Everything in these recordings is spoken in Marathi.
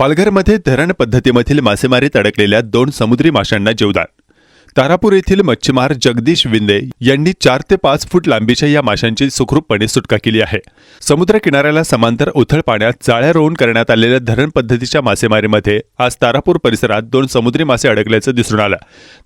पालघरमध्ये धरण पद्धतीमधील मासेमारीत अडकलेल्या 2 समुद्री माशांना जीवदान. तारापूर येथील मच्छीमार जगदीश विंदे यांनी 4 ते 5 फूट लांबीच्या या माशांची सुखरूपपणे सुटका केली आहे. समुद्र किनाऱ्याला समांतर उथळ पाण्यात जाळ्या रोवून करण्यात आलेल्या धरण पद्धतीच्या मासेमारीमध्ये आज तारापूर परिसरात 2 समुद्री मासे अडकल्याचं दिसून आलं.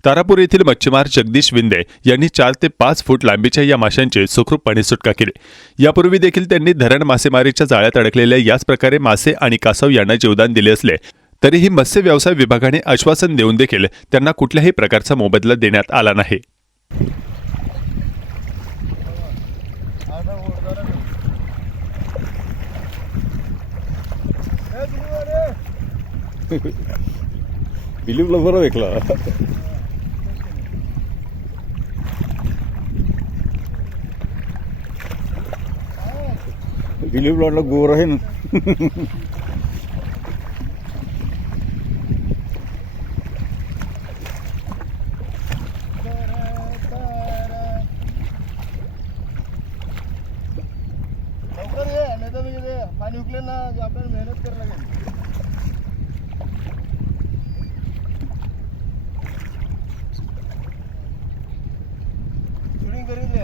तारापूर येथील मच्छीमार जगदीश विंदे यांनी 4 ते 5 फूट लांबीच्या या माशांची सुखरूपपणे सुटका केली. यापूर्वी देखील त्यांनी धरण मासेमारीच्या जाळ्यात अडकलेल्या याच प्रकारे मासे आणि कासव यांना जीवदान दिले असले तरीही मत्स्य व्यवसाय विभागाने आश्वासन देऊन देखील त्यांना कुठल्याही प्रकारचा मोबदला देण्यात आला नाही. दिलीपला बरं देखला दिलीपला वाटलं गोर आहे ना. लवकर ये नाही तर म्हणजे पाणी उकले ना आपल्याला मेहनत करायला लागेल. शूटिंग करीत